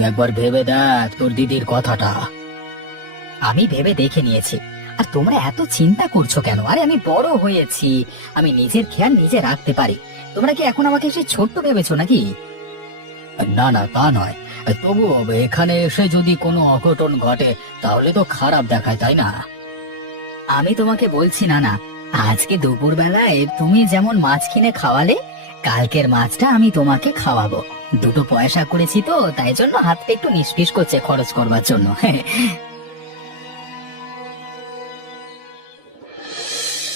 তুই একবার ভেবে দেখ তোর দিদির কথাটা। আমি ভেবে দেখে নিয়েছি। আর তোমরা এত চিন্তা করছো কেন? আরে আমি বড় হয়েছি, আমি নিজের খেয়াল নিজে রাখতে পারি। তোমরা কি এখন আমাকে সে ছোট্ট ভেবেছো নাকি? না না, তা নয়। তবুও এখানে এসে যদি কোনো অঘটন ঘটে তাহলে তো খারাপ দেখায়, তাই না? আমি তোমাকে বলছি না না, আজকে দুপুর বেলায় তুমি যেমন মাছ কিনে খাওয়ালে, কালকের মাছটা আমি তোমাকে খাওয়াবো। দুটো পয়সা করেছি তো, তাই জন্য হাতটা একটু নিষ্পিস করছে খরচ করবার জন্য।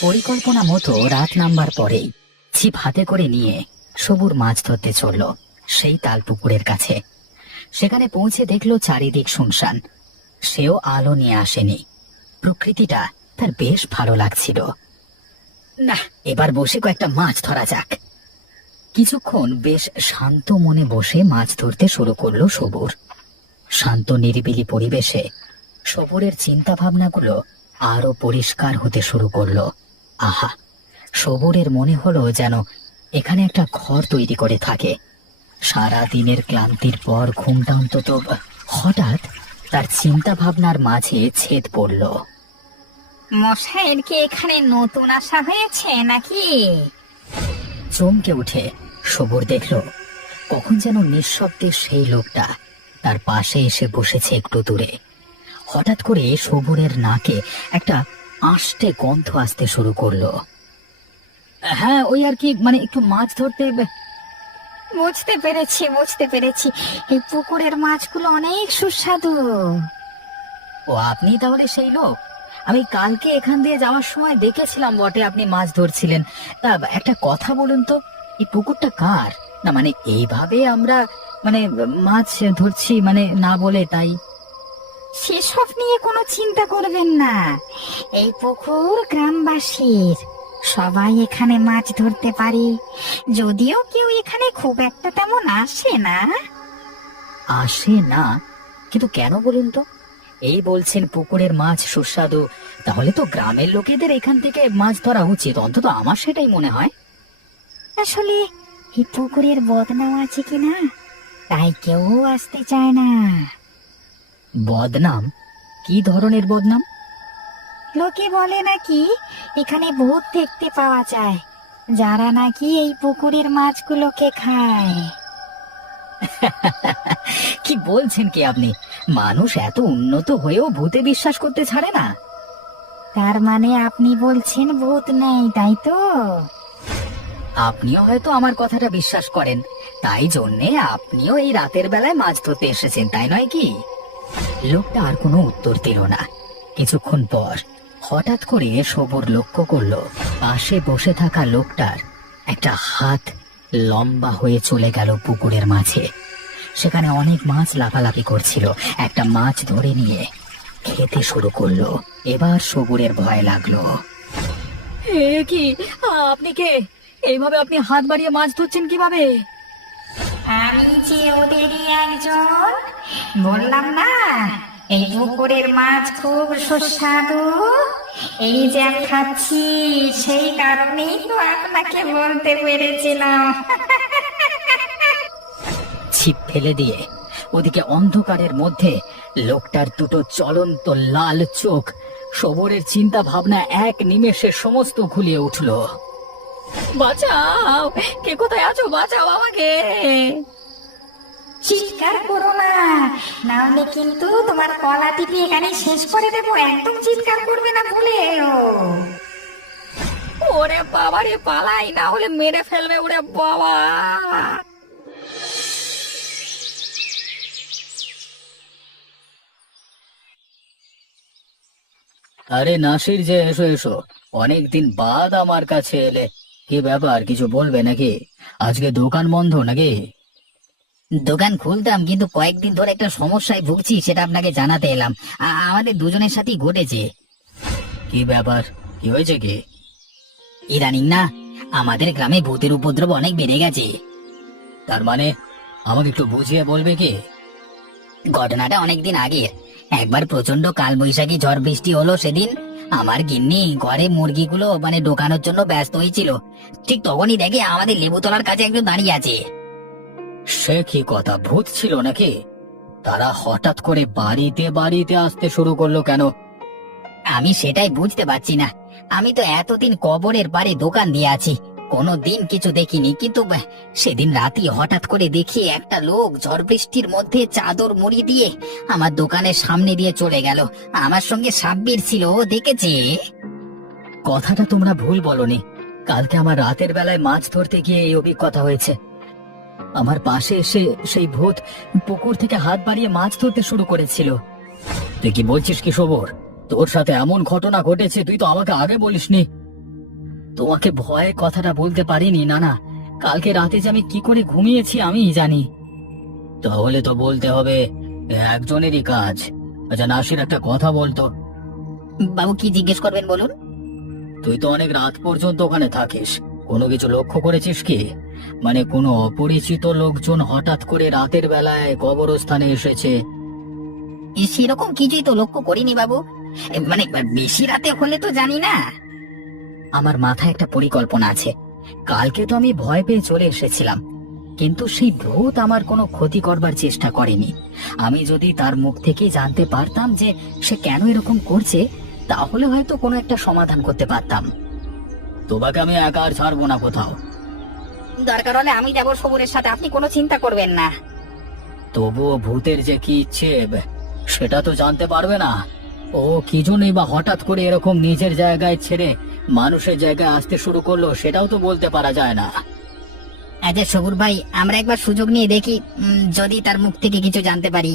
পরিকল্পনা মতো রাত নামবার পরেই ছিপ হাতে করে নিয়ে সবুর মাছ ধরতে চলল সেই তাল পুকুরের কাছে। সেখানে পৌঁছে দেখলো চারিদিক শুনশান। সেও আলো নিয়ে আসেনি। প্রকৃতিটা তার বেশ ভালো লাগছিল। না, এবার বসে কয়েকটা মাছ ধরা যাক। কিছুক্ষণ বেশ শান্ত মনে বসে মাছ ধরতে শুরু করলো সবুর। শান্ত নিরিবিলি পরিবেশে সবুরের চিন্তা ভাবনাগুলো আরো পরিষ্কার হতে শুরু করলো। আহা, সবুরের মনে হলো যেন এখানে একটা ঘর তৈরি করে থাকে। সারা দিনের ক্লান্তির পর ঘুমটা অন্তত। হঠাৎ তার চিন্তা ভাবনার মাঝে ছেদ পড়ল। মশাইয়ের কি এখানে নতুন আসা হয়েছে নাকি? চমকে উঠে সবুর দেখল কখন যেন নিঃশব্দে সেই লোকটা তার পাশে এসে বসেছে একটু দূরে। হঠাৎ করে সবুরের নাকে একটা আষ্টে গন্ধ আসতে শুরু করলো। হ্যাঁ, ওই আর কি, মানে একটু মাছ ধরতে। বুঝতে পেরেছি এই পুকুরের মাছগুলো অনেক সুস্বাদু। ও, আপনি তাহলে সেই লোক? আমি কালকে এখান দিয়ে যাওয়ার সময় দেখেছিলাম বটে আপনি মাছ ধরছিলেন। তা একটা কথা বলুন তো, এই পুকুরটা কার? না মানে এইভাবে আমরা মানে মাছ ধরছি মানে না বলে, তাই। সেসব নিয়ে কোনো চিন্তা করবেন না, এই পুকুর গ্রামবাসীর। সবাই এখানে মাছ ধরতে পারে, যদিও কেউ এখানে খুব একটা তেমন আসে না। আসে না? কিন্তু কেন বলুন তো? এই বলছেন পুকুরের মাছ সুস্বাদু, তাহলে তো গ্রামের লোকেদের এখান থেকে মাছ ধরা উচিত, অন্তত আমার সেটাই মনে হয়। আসলে এই পুকুরের বদনাম আছে কিনা, তাই কেউ আসতে চায় না। বদনাম? কি ধরনের বদনাম? লোকে বলে নাকি এখানে ভূত দেখতে পাওয়া যায়, যারা নাকি এই পুকুরের মাছগুলোকে খায়। কি বলছেন কি আপনি? মানুষ এত উন্নত হয়েও ভূতে বিশ্বাস করতে ছাড়ে না? তার মানে আপনি বলছেন ভূত নেই, তাই তো? আপনিও হয়তো আমার কথাটা বিশ্বাস করেন, তাই জন্যে আপনিও এই রাতের বেলায় মাছ ধরতে এসেছেন, তাই নয় কি? লোকটা আর কোনো উত্তর দিল না। কিছুক্ষণ পর হঠাৎ করে সবুর লক্ষ্য করলো পাশে বসে থাকা লোকটার একটা হাত লম্বা হয়ে চলে গেল পুকুরের মাঝে। সেখানে অনেক মাছ লাফালাফি করছিল। একটা মাছ ধরে নিয়ে খেতে শুরু করলো। এবার সবুরের ভয় লাগলো। এ কি, আপনি কে? এইভাবে আপনি হাত বাড়িয়ে মাছ ধরছেন কিভাবে? আমি যে ওদেরই একজন, বললাম না এই পুকুরের মাছ খুব সুস্বাদু। এই যে আমি খাচ্ছি, সেই কারণেই তো আপনাকে বলতে পেরেছিলাম। ছিপ ফেলে দিয়ে ওদিকে অন্ধকারের মধ্যে লোকটার দুটো চলন্ত লাল চোখ। সবরের চিন্তা ভাবনা এক নিমেষে সমস্ত ঘুলিয়ে উঠল। বাঁচাও, কে কোথায় আছো? বাঁচাও আমাকে। চিৎকার করো না, নাহলে কিন্তু তোমার কলা টিপে এখানে শেষ করে দেবো। একদম চিৎকার করবে না ভুলেও। ওরে বাবা রে, পালাই, না হলে মেরে ফেলবে। ওরে বাবা! আরে নাসির যে, এসো এসো, অনেকদিন বাদ আমার কাছে এলে। কি ব্যাপার, কিছু বলবে নাকি? আজকে দোকান বন্ধ নাকি? দোকান খুলতাম, কিন্তু কয়েকদিন ধরে একটা সমস্যায় ভুগছি, সেটা আপনাকে জানাতে এলাম। আমাদের দুজনের সাথেই ঘটেছে। কি ব্যাপার, কি হয়েছে কি? ইদানিং না আমাদের গ্রামে ভূতের উপদ্রব অনেক বেড়ে গেছে। তার মানে আমাকে একটু বুঝিয়ে বলবে কি? ঘটনাটা অনেকদিন আগের। একবার প্রচন্ড কালবৈশাখী ঝড় বৃষ্টি হলো। সেদিন আমার গিন্নি ঘরে মুরগিগুলো মানে ঢোকানোর জন্য ব্যস্ত হয়েছিল। ঠিক তখনই দেখে আমাদের লেবু তলার কাছে একজন দাঁড়িয়ে আছে। সে কি কথা, ভূত ছিল নাকি? তারা হঠাৎ করে বাড়িতে বাড়িতে আসতে শুরু করলো কেন? আমি সেটাই বুঝতে পারছি না। আমি তো এতদিন কবরের পাড়ে দোকান দিয়ে আছি, কোনো দিন কিছু দেখিনি, কিন্তু সেদিন রাতে হঠাৎ করে দেখি একটা লোক ঝড় বৃষ্টির মধ্যে চাদর মুড়ি দিয়ে আমার দোকানের সামনে দিয়ে চলে গেল। আমার সঙ্গে সাব্বির ছিল, ও দেখেছে। কথাটা তোমরা ভুল বলনি। কালকে আমার রাতের বেলায় মাছ ধরতে গিয়ে এই অভিজ্ঞতা হয়েছে। আমার পাশে এসে সেই ভূত পুকুর থেকে হাত বাড়িয়ে মাছ ধরতে শুরু করেছিল। তুই কি বলছিস কি সবর? তোর সাথে এমন ঘটনা ঘটেছে, তুই তো আমাকে আগে বলিসনি। তোমাকে ভয়ে কথাটা বলতে পারিনি। না না, কালকে রাতে যে আমি কি করে ঘুমিয়েছি আমিই জানি। তাহলে তো বলতে হবে একজনেরই কাজ। আচ্ছা নাসির, একটা কথা বলতো। বাবু কি জিজ্ঞেস করবেন বলুন। তুই তো অনেক রাত পর্যন্ত ওখানে থাকিস, কোনো কিছু লক্ষ্য করেছিস কি? মানে কোনো অপরিচিত লোকজন হঠাৎ করে রাতের বেলায় কবরস্থানে এসেছে? সেরকম কিছুই তো লক্ষ্য করিনি বাবু। মানে বেশি রাতে হলে তো জানি না। আমার মাথায় একটা পরিকল্পনা আছে। কালকে তো আমি ভয় পেয়ে চলে এসেছিলাম, কিন্তু সেই ভূত আমার কোনো ক্ষতি করবার চেষ্টা করেনি। আমি যদি তার মুখ থেকে জানতে পারতাম যে সে কেন এরকম করছে, তাহলে হয়তো কোনো একটা সমাধান করতে পারতাম। তোমাকে আমি একা আর ছাড়বো না কোথাও। দরকার হলে আমি যাবো সবুরের সাথে, আপনি কোনো চিন্তা করবেন না। তবুও ভূতের যে কি ইচ্ছে সেটা তো জানতে পারবে না। ও কি জন্যই বা হঠাৎ করে এরকম নিজের জায়গায় ছেড়ে মানুষের জায়গায় আসতে শুরু করলো, সেটাও তো বলতে পারা যায় না। আচ্ছা সবুর ভাই, আমরা একবার সুযোগ নিয়ে দেখি, যদি তার মুখ থেকে কিছু জানতে পারি।